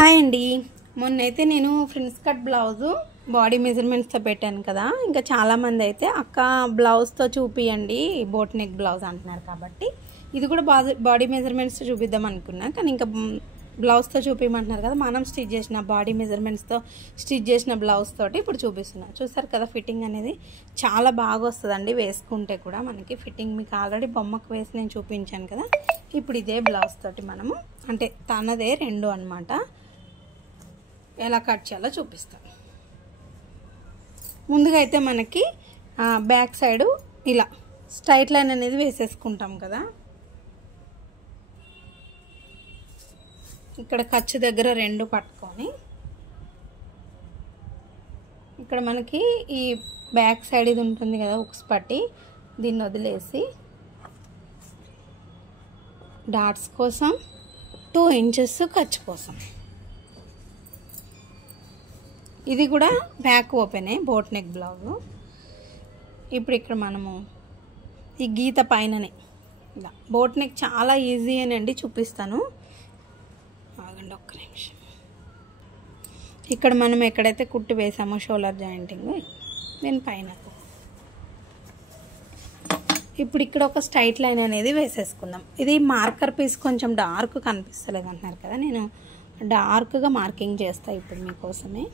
Hi అండి, మొన్నైతే నేను ఫ్రిన్స్ cut blouse body మెజర్మెంట్స్తో పెట్టాను కదా. ఇంకా చాలామంది అయితే అక్క బ్లౌజ్తో చూపియండి బోట్ నెక్ బ్లౌజ్ అంటున్నారు. కాబట్టి ఇది కూడా బాడీ మెజర్మెంట్స్తో చూపిద్దాం అనుకున్నా, కానీ ఇంకా బ్లౌజ్తో చూపించమంటున్నారు కదా. మనం స్టిచ్ చేసిన బాడీ మెజర్మెంట్స్తో స్టిచ్ చేసిన బ్లౌజ్ తోటి ఇప్పుడు చూపిస్తున్నా. చూసారు కదా, ఫిట్టింగ్ అనేది చాలా బాగా వస్తుందండి వేసుకుంటే కూడా. మనకి ఫిట్టింగ్ మీకు ఆల్రెడీ బొమ్మకు వేసి నేను చూపించాను కదా. ఇప్పుడు ఇదే బ్లౌజ్ తోటి మనము అంటే తనదే రెండు అన్నమాట ఎలా కట్ చేయాలో చూపిస్తాను. ముందుగా అయితే మనకి బ్యాక్ సైడ్ ఇలా స్ట్రైట్ లైన్ అనేది వేసేసుకుంటాం కదా. ఇక్కడ ఖర్చు దగ్గర రెండు పట్టుకొని ఇక్కడ మనకి ఈ బ్యాక్ సైడ్ ఇది ఉంటుంది కదా ఉక్స్ పట్టి, దీన్ని వదిలేసి డాట్స్ కోసం 2 ఇంచెస్ ఖర్చు కోసం. ఇది కూడా బ్యాక్ ఓపెనే బోట్ నెక్ బ్లౌజ్. ఇప్పుడు ఇక్కడ మనము ఈ గీత పైననే ఇలా బోట్ నెక్ చాలా ఈజీ అనండి, చూపిస్తాను. ఆగండి ఒక్క నిమిషం. ఇక్కడ మనం ఎక్కడైతే కుట్టు వేసామో షోల్డర్ జాయింటింగ్ దీనిపైన ఇప్పుడు ఇక్కడ ఒక స్ట్రైట్ లైన్ అనేది వేసేసుకుందాం. ఇది మార్కర్ పీస్ కొంచెం డార్క్ కనిపిస్తలేదు అంటున్నారు కదా, నేను డార్క్గా మార్కింగ్ చేస్తాను ఇప్పుడు మీకోసమే.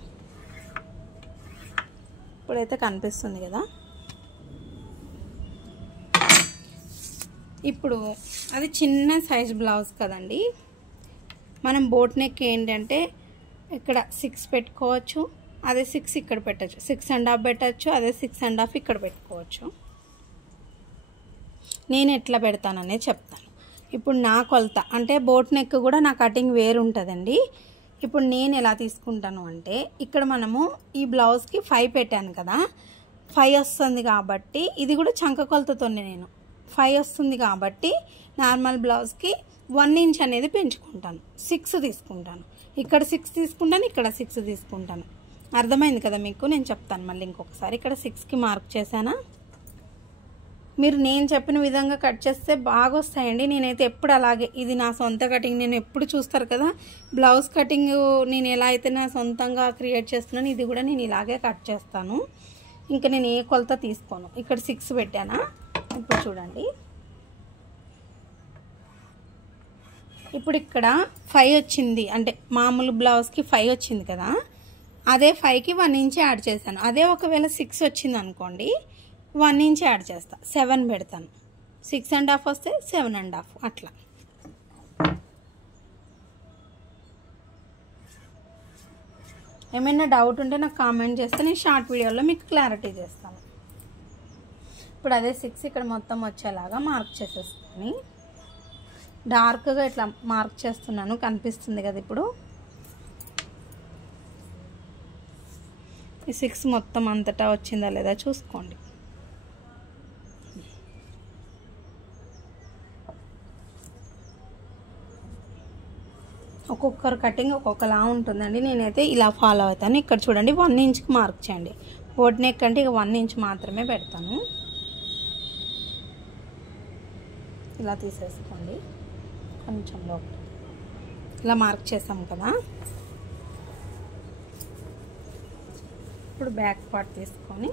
ఇప్పుడైతే కనిపిస్తుంది కదా. ఇప్పుడు అది చిన్న సైజ్ బ్లౌజ్ కదండి. మనం బోట్ నెక్ ఏంటంటే ఇక్కడ 6 పెట్టుకోవచ్చు, అదే 6 ఇక్కడ పెట్టచ్చు, 6.5 పెట్టచ్చు, అదే 6.5 ఇక్కడ పెట్టుకోవచ్చు. నేను ఎట్లా పెడతాననే చెప్తాను. ఇప్పుడు నా కొలత అంటే బోట్ నెక్ కూడా నా కటింగ్ వేరు ఉంటుందండి. ఇప్పుడు నేను ఎలా తీసుకుంటాను అంటే ఇక్కడ మనము ఈ బ్లౌజ్కి 5 పెట్టాను కదా, 5 వస్తుంది కాబట్టి ఇది కూడా చంక కొలతతోనే నేను 5 వస్తుంది కాబట్టి నార్మల్ బ్లౌజ్కి 1 ఇంచ్ అనేది పెంచుకుంటాను, 6 తీసుకుంటాను. ఇక్కడ 6 తీసుకుంటాను, ఇక్కడ 6 తీసుకుంటాను. అర్థమైంది కదా మీకు. నేను చెప్తాను మళ్ళీ ఇంకొకసారి. ఇక్కడ 6కి మార్క్ చేశానా. మీరు నేను చెప్పిన విధంగా కట్ చేస్తే బాగా వస్తాయండి. నేనైతే ఎప్పుడు అలాగే, ఇది నా సొంత కటింగ్, నేను ఎప్పుడు చూస్తారు కదా బ్లౌజ్ కటింగ్ నేను ఎలా అయితే నా సొంతంగా క్రియేట్ చేస్తున్నాను, ఇది కూడా నేను ఇలాగే కట్ చేస్తాను. ఇంకా నేను ఏ కొలత తీసుకోను. ఇక్కడ 6 పెట్టానా. ఇప్పుడు చూడండి, ఇప్పుడు ఇక్కడ 5 వచ్చింది అంటే మామూలు బ్లౌజ్కి 5 వచ్చింది కదా, అదే 5కి 1 ఇంచ్ యాడ్ చేశాను. అదే ఒకవేళ 6 వచ్చింది అనుకోండి, 1 ఇంచ్ యాడ్ చేస్తా, 7 పెడతాను. 6.5 వస్తే 7.5 అట్లా. ఏమైనా డౌట్ ఉంటే నాకు కామెంట్ చేస్తే నేను షార్ట్ వీడియోలో మీకు క్లారిటీ చేస్తాను. ఇప్పుడు అదే 6 ఇక్కడ మొత్తం వచ్చేలాగా మార్క్ చేసేసుకొని డార్క్గా ఇట్లా మార్క్ చేస్తున్నాను, కనిపిస్తుంది కదా. ఇప్పుడు ఈ 6 మొత్తం అంతటా వచ్చిందా లేదా చూసుకోండి. ఒక్కొక్కరు కటింగ్ ఒక్కొక్కలా ఉంటుందండి. నేనైతే ఇలా ఫాలో అవుతాను. ఇక్కడ చూడండి 1 ఇంచ్కి మార్క్ చేయండి. బోట్ నెక్ అంటే ఇక 1 ఇంచ్ మాత్రమే పెడతాను. ఇలా తీసేసుకోండి కొంచెం లోపల. ఇలా మార్క్ చేసాం కదా. ఇప్పుడు బ్యాక్ పార్ట్ తీసుకొని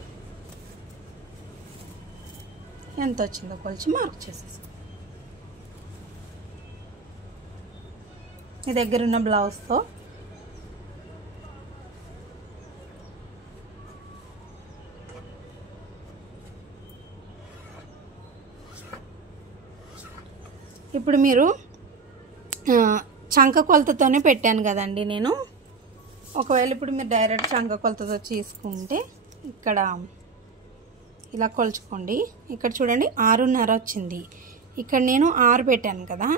ఎంత వచ్చిందో కొలిచి మార్క్ చేసేసుకోండి. మీ దగ్గర ఉన్న బ్లౌజ్తో ఇప్పుడు మీరు చంక కొలతతోనే పెట్టాను కదండి నేను. ఒకవేళ ఇప్పుడు మీరు డైరెక్ట్ చంక కొలతతో తీసుకుంటే ఇక్కడ ఇలా కొలుచుకోండి. ఇక్కడ చూడండి 6.5 వచ్చింది. ఇక్కడ నేను 6 పెట్టాను కదా.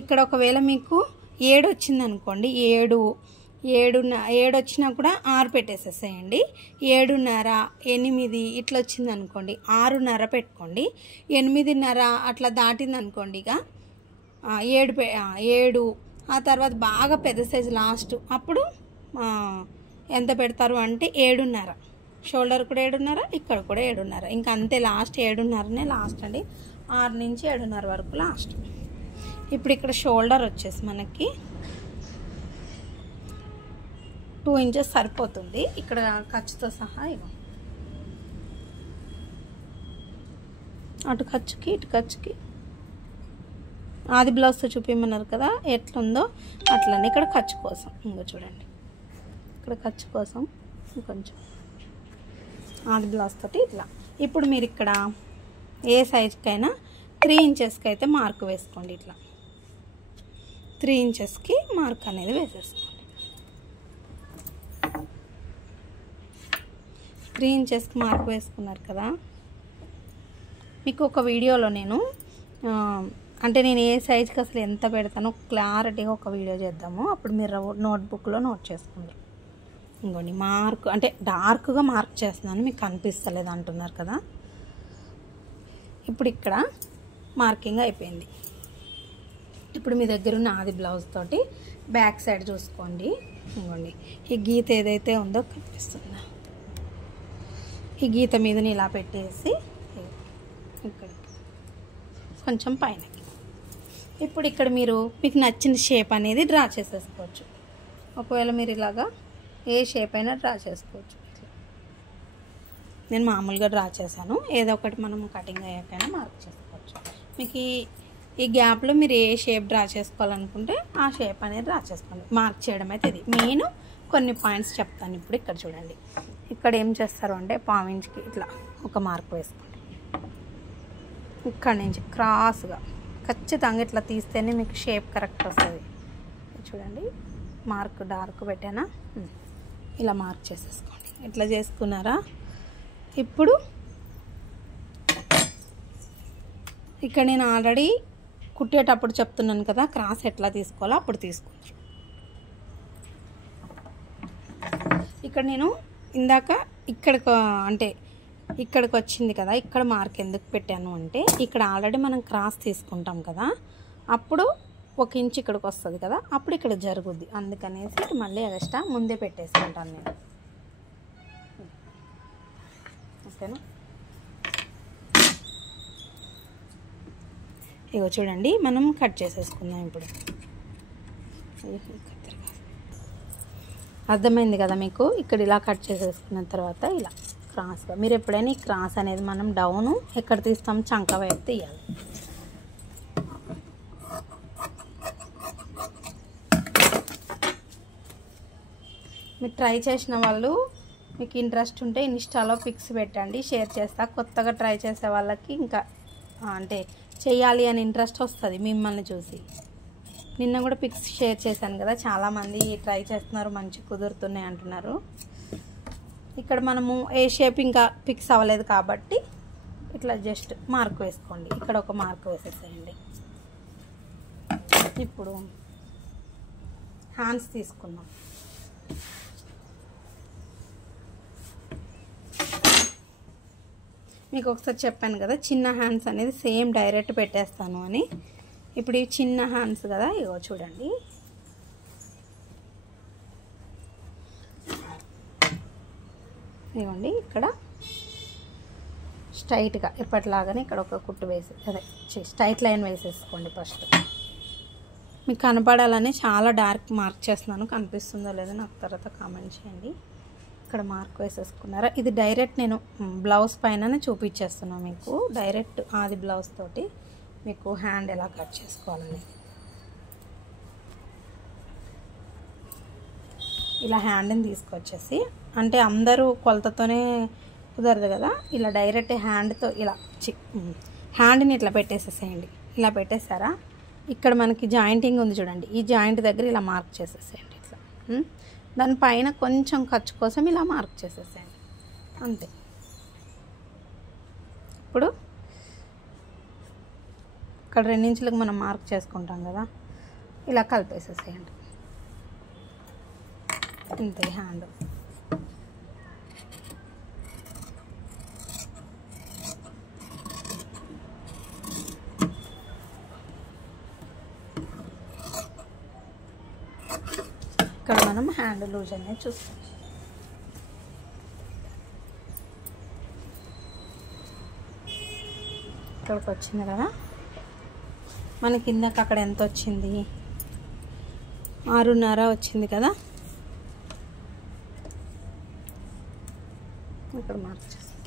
ఇక్కడ ఒకవేళ మీకు 7 వచ్చింది అనుకోండి, 7 వచ్చినా కూడా 6 పెట్టేసేసేయండి. 7.5, 8 ఇట్లా వచ్చింది అనుకోండి, 6.5 పెట్టుకోండి. 8.5 అట్లా దాటింది అనుకోండి, ఇక 7 ఆ తర్వాత బాగా పెద్ద సైజు లాస్ట్ అప్పుడు ఎంత పెడతారు అంటే 7.5. షోల్డర్ కూడా 7.5, ఇక్కడ కూడా 7.5. ఇంకా అంతే, లాస్ట్ 7.5నే లాస్ట్ అండి. 6 నుంచి 7.5 వరకు లాస్ట్. ఇప్పుడు ఇక్కడ షోల్డర్ వచ్చేసి మనకి 2 ఇంచెస్ సరిపోతుంది. ఇక్కడ ఖర్చుతో సహా ఇగో అటు ఖర్చుకి ఇటు ఖర్చుకి ఆది బ్లౌజ్తో చూపించమన్నారు కదా, ఎట్లుందో అట్లనే ఇక్కడ ఖర్చు కోసం ఇంకో చూడండి, ఇక్కడ ఖర్చు కోసం కొంచెం ఆది బ్లౌజ్ తోటి ఇట్లా. ఇప్పుడు మీరు ఇక్కడ ఏ సైజ్కైనా 3 ఇంచెస్కి అయితే మార్క్ వేసుకోండి. ఇట్లా 3 ఇంచెస్కి మార్క్ అనేది వేసేసుకోండి. 3 ఇంచెస్కి మార్క్ వేసుకున్నారు కదా. మీకు ఒక వీడియోలో నేను అంటే నేను ఏ సైజ్కి అసలు ఎంత పెడతానో క్లారిటీగా ఒక వీడియో చేద్దాము, అప్పుడు మీరు నోట్బుక్లో నోట్ చేసుకుంటారు. ఇంకోండి మార్క్ అంటే డార్క్గా మార్క్ చేస్తున్నాను, మీకు కనిపిస్తలేదు అంటున్నారు కదా. ఇప్పుడు ఇక్కడ మార్కింగ్ అయిపోయింది. ఇప్పుడు మీ దగ్గర ఉన్న ఆది బ్లౌజ్ తోటి బ్యాక్ సైడ్ చూసుకోండి. ఇంకోండి ఈ గీత ఏదైతే ఉందో కనిపిస్తుందా, ఈ గీత మీదని ఇలా పెట్టేసి ఇక్కడ కొంచెం పైనకి. ఇప్పుడు ఇక్కడ మీకు నచ్చిన షేప్ అనేది డ్రా చేసేసుకోవచ్చు. ఒకవేళ మీరు ఇలాగా ఏ షేప్ అయినా డ్రా చేసుకోవచ్చు. నేను మామూలుగా డ్రా చేశాను, ఏదో ఒకటి మనం కటింగ్ అయ్యాకైనా మార్క్ చేసుకోవచ్చు. మీకు ఈ గ్యాప్లో మీరు ఏ షేప్ డ్రా చేసుకోవాలనుకుంటే ఆ షేప్ అనేది డ్రా చేసుకోండి. మార్క్ చేయడం అయితే ఇది మెయిన్. కొన్ని పాయింట్స్ చెప్తాను ఇప్పుడు. ఇక్కడ చూడండి, ఇక్కడ ఏం చేస్తారు అంటే పావించుకి ఇట్లా ఒక మార్క్ వేసుకోండి. ఇక్కడ నుంచి క్రాస్గా ఖచ్చితంగా ఇట్లా తీస్తేనే మీకు షేప్ కరెక్ట్ వస్తుంది. చూడండి మార్క్ డార్క్ పెట్టానా, ఇలా మార్క్ చేసేసుకోండి. ఇట్లా చేసుకున్నారా. ఇప్పుడు ఇక్కడ నేను ఆల్రెడీ కుట్టేటప్పుడు చెప్తున్నాను కదా, క్రాస్ ఎట్లా తీసుకోవాలో అప్పుడు తీసుకుంటారు. ఇక్కడ నేను ఇందాక ఇక్కడికి వచ్చింది కదా, ఇక్కడ మార్క్ ఎందుకు పెట్టాను అంటే ఇక్కడ ఆల్రెడీ మనం క్రాస్ తీసుకుంటాం కదా, అప్పుడు 1 ఇంచ్ ఇక్కడికి వస్తుంది కదా, అప్పుడు ఇక్కడ జరుగుద్ది. అందుకనేసి మళ్ళీ ఎక్స్ట్రా ముందే పెట్టేసుకుంటాను నేను. ఓకేనా. ఇగో చూడండి మనం కట్ చేసేసుకుందాం ఇప్పుడు. అర్థమైంది కదా మీకు. ఇక్కడ ఇలా కట్ చేసేసుకున్న తర్వాత ఇలా క్రాస్గా, మీరు ఎప్పుడైనా ఈ క్రాస్ అనేది మనం డౌన్ ఎక్కడ తీస్తాం, చంక వైపు తీయాలి. మీరు ట్రై చేసిన వాళ్ళు మీకు ఇంట్రెస్ట్ ఉంటే ఇన్స్టాలో పిక్స్ పెట్టండి, షేర్ చేస్తా. కొత్తగా ట్రై చేసే వాళ్ళకి ఇంకా అంటే చేయాలి అని ఇంట్రెస్ట్ వస్తుంది మిమ్మల్ని చూసి. నిన్న కూడా పిక్స్ షేర్ చేశాను కదా, చాలామంది ట్రై చేస్తున్నారు, మంచి కుదురుతున్నాయి అంటున్నారు. ఇక్కడ మనము ఏ షేప్ ఇంకా ఫిక్స్ అవ్వలేదు కాబట్టి ఇట్లా జస్ట్ మార్క్ వేసుకోండి. ఇక్కడ ఒక మార్క్ వేసేసేయండి. ఇప్పుడు హ్యాండ్స్ తీసుకుందాం. మీకు ఒకసారి చెప్పాను కదా చిన్న హ్యాండ్స్ అనేది సేమ్ డైరెక్ట్ పెట్టేస్తాను అని. ఇప్పుడు ఇవి చిన్న హ్యాండ్స్ కదా, ఇగో చూడండి. ఇవ్వండి ఇక్కడ స్ట్రైట్గా ఎప్పటిలాగానే ఇక్కడ ఒక కుట్టు వేసి స్ట్రైట్ లైన్ వేసేసుకోండి. ఫస్ట్ మీకు కనపడాలని చాలా డార్క్ మార్క్ చేస్తున్నాను, కనిపిస్తుందో లేదో నాకు తర్వాత కామెంట్ చేయండి. ఇక్కడ మార్క్ వేసేసుకున్నారా. ఇది డైరెక్ట్ నేను బ్లౌజ్ పైన చూపించేస్తున్నాను మీకు, డైరెక్ట్ ఆది బ్లౌజ్ తోటి మీకు హ్యాండ్ ఎలా కట్ చేసుకోవాలని. ఇలా హ్యాండ్ని తీసుకొచ్చేసి, అంటే అందరూ కొలతతోనే కుదరదు కదా, ఇలా డైరెక్ట్ హ్యాండ్తో ఇలా హ్యాండ్ని ఇట్లా పెట్టేసేసేయండి. ఇలా పెట్టేసారా, ఇక్కడ మనకి జాయింటింగ్ ఉంది చూడండి, ఈ జాయింట్ దగ్గర ఇలా మార్క్ చేసేసేయండి. ఇట్లా దానిపైన కొంచెం ఖర్చు కోసం ఇలా మార్క్ చేసేసేయండి అంతే. ఇప్పుడు ఇక్కడ 2 ఇంచులకు మనం మార్క్ చేసుకుంటాం కదా, ఇలా కలిపేసేసేయండి అంతే. హ్యాండ్ ఇక్కడ మనం హ్యాండ్ లూజ్ అనేది చూస్తాం. ఇక్కడికి వచ్చింది కదా, మన కిందకి అక్కడ ఎంత వచ్చింది, 6.5 వచ్చింది కదా. ఇక్కడ మార్క్ చేస్తాను.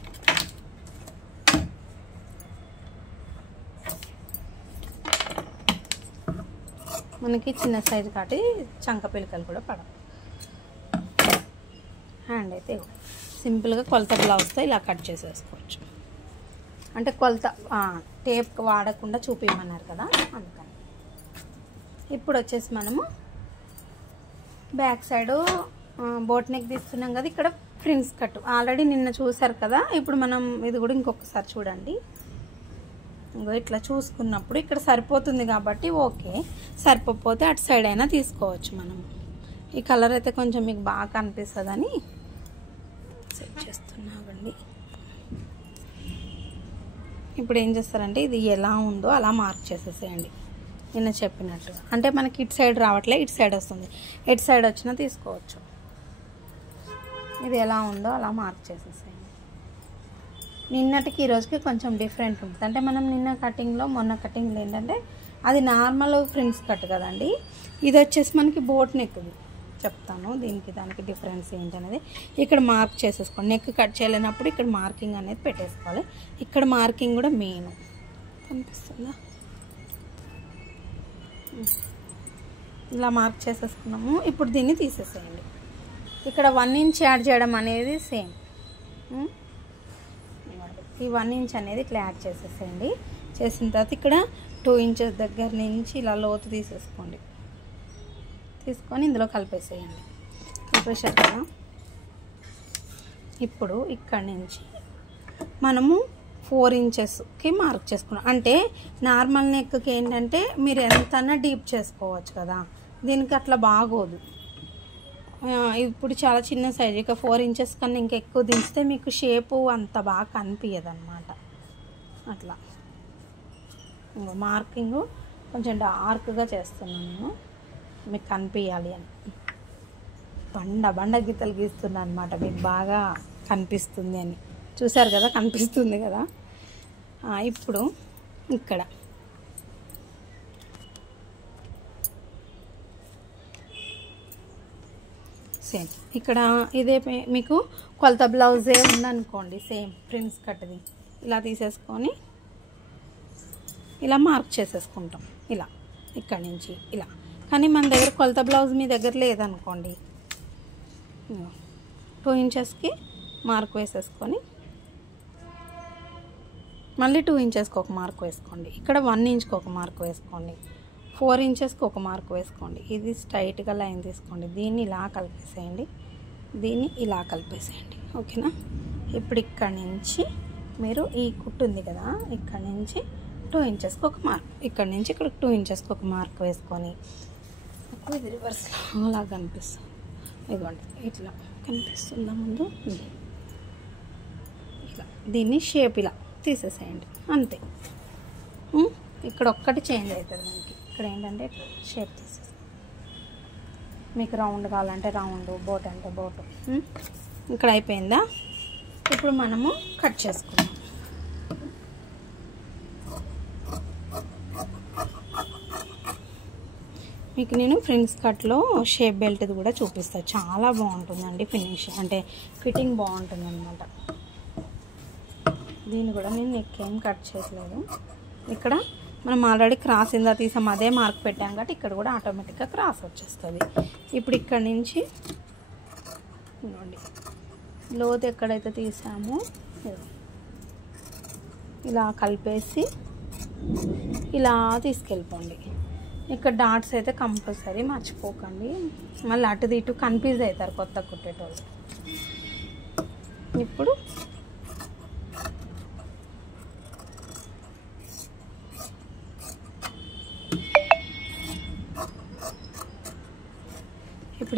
మనకి చిన్న సైజు కాటి చంక పిలకలు కూడా పడవు. హ్యాండ్ అయితే సింపుల్గా కొలత బ్లౌజ్తో ఇలా కట్ చేసేసుకోవచ్చు. అంటే కొలత టేప్ వాడకుండా చూపించమన్నారు కదా, అందుకని. ఇప్పుడు వచ్చేసి మనము బ్యాక్ సైడు బోట్ నెక్ తీసుకున్నాం కదా, ఇక్కడ ఫ్రిన్స్ కట్ ఆల్రెడీ నిన్న చూసారు కదా. ఇప్పుడు మనం ఇది కూడా ఇంకొకసారి చూడండి. ఇంకో ఇట్లా చూసుకున్నప్పుడు ఇక్కడ సరిపోతుంది కాబట్టి ఓకే, సరిపోతే అటు సైడ్ అయినా తీసుకోవచ్చు మనం. ఈ కలర్ అయితే కొంచెం మీకు బాగా కనిపిస్తుందని సెట్ చేస్తున్నామండి. ఇప్పుడు ఏం చేస్తారంటే ఇది ఎలా ఉందో అలా మార్క్ చేసేసేయండి నిన్న చెప్పినట్టుగా. అంటే మనకి ఇటు సైడ్ రావట్లే, ఇటు సైడ్ వస్తుంది. ఎటు సైడ్ వచ్చినా తీసుకోవచ్చు. ఇది ఎలా ఉందో అలా మార్క్ చేసేసేయండి. నిన్నటికి ఈరోజుకి కొంచెం డిఫరెంట్ ఉంటుంది. అంటే మనం నిన్న కటింగ్లో మొన్న కటింగ్లో ఏంటంటే అది నార్మల్ ఫ్రిన్స్ కట్ కదండి. ఇది వచ్చేసి మనకి బోట్ నెక్ది చెప్తాను. దీనికి దానికి డిఫరెన్స్ ఏంటనేది ఇక్కడ మార్క్ చేసేసుకోండి. నెక్ కట్ చేయలేనప్పుడు ఇక్కడ మార్కింగ్ అనేది పెట్టేసుకోవాలి. ఇక్కడ మార్కింగ్ కూడా మెయిన్ కనిపిస్తుందా, ఇలా మార్క్ చేసేసుకున్నాము. ఇప్పుడు దీన్ని తీసేసేయండి. ఇక్కడ 1 ఇంచ్ యాడ్ చేయడం అనేది సేమ్. ఈ 1 ఇంచ్ అనేది ఇట్లా యాడ్ చేసేసేయండి. చేసిన తర్వాత ఇక్కడ 2 ఇంచెస్ దగ్గర నుంచి ఇలా లోతు తీసేసుకోండి. తీసుకొని ఇందులో కలిపేసేయండి. కలిపేసారు కదా. ఇప్పుడు ఇక్కడ నుంచి మనము 4 ఇంచెస్కి మార్క్ చేసుకున్నాం. అంటే నార్మల్ నెక్కి ఏంటంటే మీరు ఎంతన్నా డీప్ చేసుకోవచ్చు కదా, దీనికి అట్లా బాగోదు. ఇప్పుడు చాలా చిన్న సైజు, ఇక 4 ఇంచెస్ కన్నా ఇంకా ఎక్కువ దించితే మీకు షేపు అంత బాగా కనిపించదు అనమాట. అట్లా మార్కింగ్ కొంచెం డార్క్గా చేస్తున్నాను నేను, మీకు కనిపించాలి అని. బండ గీతలు గీస్తున్నాను అనమాట, మీకు బాగా కనిపిస్తుంది అని. చూసారు కదా, కనిపిస్తుంది కదా. ఇప్పుడు ఇక్కడ సేమ్ ఇక్కడ ఇదే మీకు కొలత బ్లౌజే ఉందనుకోండి, సేమ్ ప్రిన్స్ కట్ది ఇలా తీసేసుకొని ఇలా మార్క్ చేసేసుకుంటాం. ఇలా ఇక్కడ నుంచి ఇలా. కానీ మన దగ్గర కొలత బ్లౌజ్ మీ దగ్గర లేదనుకోండి, 2 ఇంచెస్కి మార్క్ వేసేసుకొని మళ్ళీ 2 ఇంచెస్కి ఒక మార్క్ వేసుకోండి. ఇక్కడ 1 ఇంచ్కి ఒక మార్క్ వేసుకోండి. 4 ఇంచెస్కి ఒక మార్క్ వేసుకోండి. ఇది స్ట్రైట్గా లైన్ తీసుకోండి. దీన్ని ఇలా కలిపేసేయండి, దీన్ని ఇలా కలిపేసేయండి. ఓకేనా. ఇప్పుడు ఇక్కడ నుంచి మీరు ఈ కుట్టు ఉంది కదా, ఇక్కడ నుంచి 2 ఇంచెస్కి ఒక మార్క్, ఇక్కడ నుంచి ఇక్కడ 2 ఇంచెస్కి ఒక మార్క్ వేసుకొని ఇది రివర్స్లో అలా కనిపిస్తుంది. ఇదిగోండి ఇట్లా కనిపిస్తుందా ముందు, ఇలా దీన్ని షేప్ ఇలా తీసేసేయండి అంతే. ఇక్కడ ఒక్కటి చేంజ్ అవుతుంది మనకి. ఇక్కడ ఏంటంటే షేప్ తీసేసి మీకు రౌండ్ కావాలంటే రౌండ్, బోట్ అంటే బోట్. ఇక్కడ అయిపోయిందా. ఇప్పుడు మనము కట్ చేసుకుందాం. మీకు నేను ఫ్రిన్స్ కట్లో షేప్ బెల్ట్ది కూడా చూపిస్తాను. చాలా బాగుంటుందండి ఫినిషింగ్, అంటే ఫిట్టింగ్ బాగుంటుంది అనమాట. దీన్ని కూడా నేను నెక్ ఏం కట్ చేయట్లేదు. ఇక్కడ మనం ఆల్రెడీ క్రాస్ ఇందా తీసాం, అదే మార్క్ పెట్టాం కాబట్టి ఇక్కడ కూడా ఆటోమేటిక్గా క్రాస్ వచ్చేస్తుంది. ఇప్పుడు ఇక్కడ నుంచి లోతు ఎక్కడైతే తీసామో ఇలా కలిపేసి ఇలా తీసుకెళ్ళిపోండి. ఇక్కడ డాట్స్ అయితే కంపల్సరీ మర్చిపోకండి, మళ్ళీ అటు ఇటు కన్ఫ్యూజ్ అవుతారు కొత్త కుట్టేటోళ్ళు. ఇప్పుడు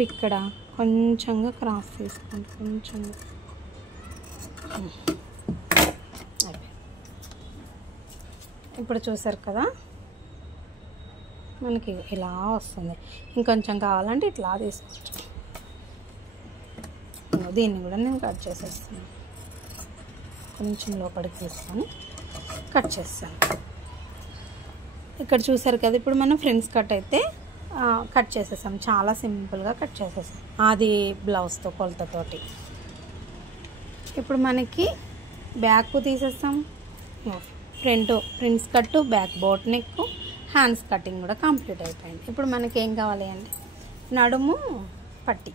ఇక్కడ కొంచెంగా క్రాస్ తీసుకోండి, కొంచెంగా. ఇప్పుడు చూసారు కదా మనకి ఇలా వస్తుంది. ఇంకొంచెం కావాలంటే ఇట్లా తీసుకోవచ్చు. దీన్ని కూడా నేను కట్ చేసేస్తాను. కొంచెం లోపలికి తీసుకొని కట్ చేస్తాను. ఇక్కడ చూసారు కదా, ఇప్పుడు మనం ఫ్రిన్స్ కట్ అయితే కట్ చేసేసాం. చాలా సింపుల్గా కట్ చేసేసాం అది బ్లౌజ్తో కొలతతోటి. ఇప్పుడు మనకి బ్యాక్ తీసేస్తాం, ఫ్రంట్స్ కట్టు, back boat neck, hands cutting కూడా కంప్లీట్ అయిపోయింది. ఇప్పుడు మనకి ఏం కావాలి అంటే నడుము పట్టి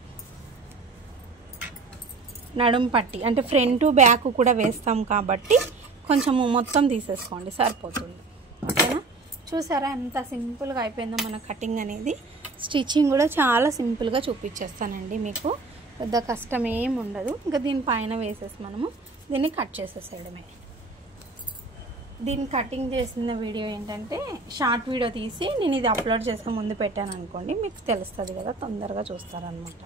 అంటే ఫ్రంట్ బ్యాక్ కూడా వేస్తాం కాబట్టి కొంచెము మొత్తం తీసేసుకోండి సరిపోతుంది. ఓకేనా? చూసారా ఎంత సింపుల్గా అయిపోయిందో మన కటింగ్ అనేది. స్టిచ్చింగ్ కూడా చాలా సింపుల్గా చూపించేస్తానండి మీకు, పెద్ద కష్టం ఏమి ఉండదు. ఇంకా దీనిపైన వేసేసి మనము దీన్ని కట్ చేసేసేయడమే. దీన్ని కటింగ్ చేసిన వీడియో ఏంటంటే షార్ట్ వీడియో తీసి నేను ఇది అప్లోడ్ చేసే ముందు పెట్టాను అనుకోండి, మీకు తెలుస్తుంది కదా, తొందరగా చూస్తారనమాట.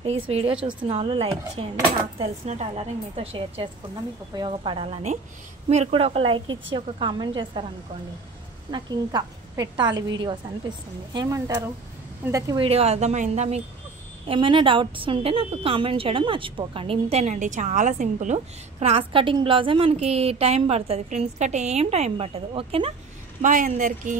ప్లీజ్ వీడియో చూస్తున్న వాళ్ళు లైక్ చేయండి. నాకు తెలిసిన టైలరింగ్ మీతో షేర్ చేసుకున్నా మీకు ఉపయోగపడాలని. మీరు కూడా ఒక లైక్ ఇచ్చి ఒక కామెంట్ చేస్తారనుకోండి, నాకు ఇంకా పెట్టాలి వీడియోస్ అనిపిస్తుంది. ఏమంటారు? ఇంతకీ వీడియో అర్థమైందా మీకు? ఏమైనా డౌట్స్ ఉంటే నాకు కామెంట్ చేయడం మర్చిపోకండి. ఇంతేనండి, చాలా సింపుల్. క్రాస్ కటింగ్ బ్లౌజే మనకి టైం పడుతుంది, ఫ్రిల్స్ కట్ ఏం టైం పట్టదు. ఓకేనా? బాయ్ అందరికీ.